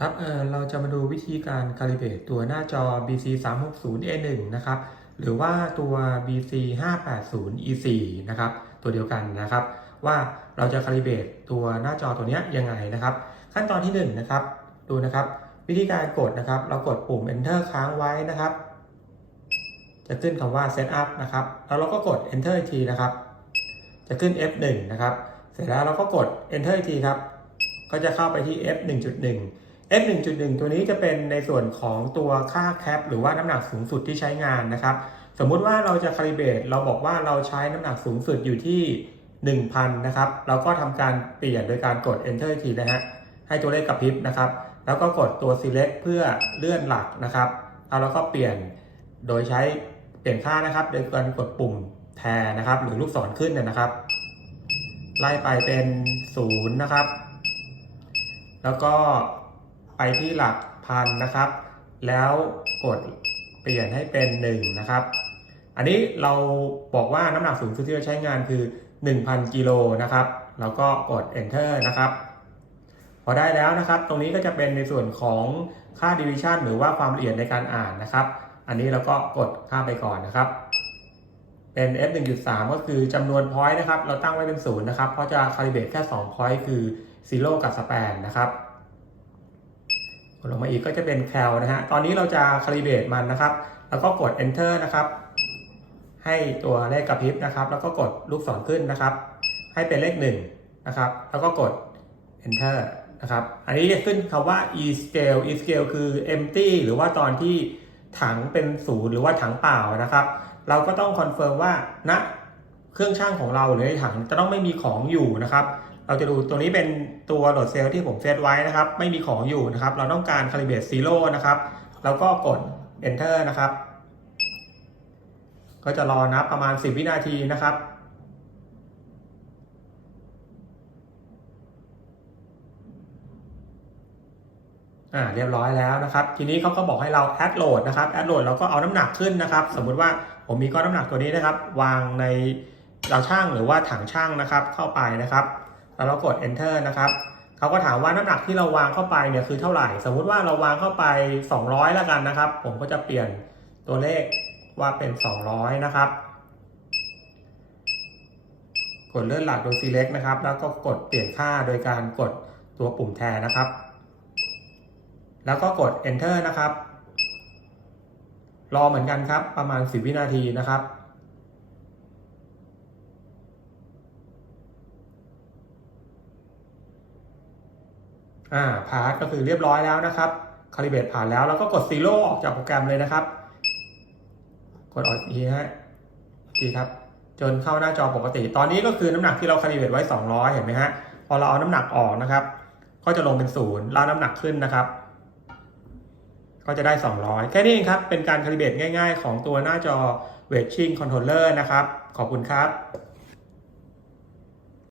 ครับเออเราจะมาดูวิธีการคาลิเบรตตัวหน้าจอ BC 3 6 0 A 1นะครับ หรือว่าตัว BC 5 8 0 E 4นะครับ ตัวเดียวกันนะครับ ว่าเราจะคาลิเบรตตัวหน้าจอตัวนี้ยังไงนะครับ ขั้นตอนที่1นงนะครับ ดูนะครับ วิธีการกดนะครับ เรากดปุ่ม enter ค้างไว้นะครับ จะขึ้นคำว่า setup นะครับ แล้วเราก็กด enter อีกทีนะครับ จะขึ้น F1 นะครับ เสร็จแล้วเราก็กด enter อีกทีครับ ก็จะเข้าไปที่ F 1.1 F 1.1 ตัวนี้จะเป็นในส่วนของตัวค่าแคปหรือว่าน้ำหนักสูงสุดที่ใช้งานนะครับ สมมุติว่าเราจะคาลิเบรตเราบอกว่าเราใช้น้ำหนักสูงสุดอยู่ที่ 1,000 นะครับ เราก็ทำการเปลี่ยนโดยการกด enter อีกทีนะฮะ ให้ตัวเลขกระพริบนะครับ แล้วก็กดตัว select เพื่อเลื่อนหลักนะครับเอาแล้วก็เปลี่ยนโดยใช้เปลี่ยนค่านะครับ โดยการกดปุ่มแทนนะครับ หรือลูกศรขึ้นเนยนะครับ ไล่ไปเป็น 0 นะครับ แล้วก็ ไปที่หลักพันนะครับ แล้วกดเปลี่ยนให้เป็น1นะครับ อันนี้เราบอกว่าน้ำหนักสูงสุดที่เราใช้งานคือ 1,000กิโลนะครับแล้วก็กด enter นะครับ พอได้แล้วนะครับ ตรงนี้ก็จะเป็นในส่วนของค่า division หรือว่าความละเอียดในการอ่านนะครับ อันนี้เราก็กดข้ามไปก่อนนะครับ เป็น f 1.3 ก็คือจำนวน point นะครับ เราตั้งไว้เป็น 0 นะครับ เพราะจะ calibrate แค่ 2 point คือ0กับ span นะครับ ดลงมาอีกก็จะเป็น cal นะฮะ ตอนนี้เราจะ calibrate มันนะครับ แล้วก็กด enter นะครับ ให้ตัวเลขกระพริบนะครับ แล้วก็กดลูกศรขึ้นนะครับ ให้เป็นเลข1นะครับ แล้วก็กด enter นะครับ อันนี้จะขึ้นคำว่า e scale e scale คือ empty หรือว่าตอนที่ถังเป็นศูนย์หรือว่าถังเปล่านะครับ เราก็ต้องคอนเฟิร์มว่าณเครื่องช่างของเราหรือในถังจะต้องไม่มีของอยู่นะครับ เราจะดูตัวนี้เป็นตัวโหลดเซลล์ที่ผมเซตไว้นะครับ ไม่มีของอยู่นะครับ เราต้องการคาลิเบรตซีโร่นะครับ แล้วก็กด enter นะครับ ก็จะรอนับประมาณ 10 วินาทีนะครับอ่าเรียบร้อยแล้วนะครับ ทีนี้เขาก็บอกให้เราแอดโหลดนะครับแอดโหลดเราก็เอาน้ำหนักขึ้นนะครับ สมมุติว่าผมมีก้อนน้ำหนักตัวนี้นะครับ วางในเราช่างหรือว่าถังช่างนะครับ เข้าไปนะครับ แล้วเรากด enter นะครับเขาก็ถามว่าน้ำหนักที่เราวางเข้าไปเนี่ยคือเท่าไหร่ สมมุติว่าเราวางเข้าไป 200 แล้วกันนะครับ ผมก็จะเปลี่ยนตัวเลขว่าเป็น 200 นะครับ กดเลื่อนหลักโดย select นะครับ แล้วก็กดเปลี่ยนค่าโดยการกดตัวปุ่มแทนนะครับ แล้วก็กด enter นะครับ รอเหมือนกันครับประมาณ 10 วินาทีนะครับ อ่าพาสก็คือเรียบร้อยแล้วนะครับคาลิเบตผ่านแล้วแล้วก็กดซีโร่ออกจากโปรแกรมเลยนะครับ กดออกอีกทีฮะอีกทีครับ จนเข้าหน้าจอปกติ ตอนนี้ก็คือน้ำหนักที่เราคาลิเบตไว้ 200 เห็นไหมฮะพอเราเอาน้ำหนักออกนะครับ ก็จะลงเป็นศูนย์แล้วน้ำหนักขึ้นนะครับ ก็จะได้ 200 แค่นี้เองครับ เป็นการคาลิเบตง่าย ๆ ของตัวหน้าจอ w e d g i n g Controller นะครับ ขอบคุณครับ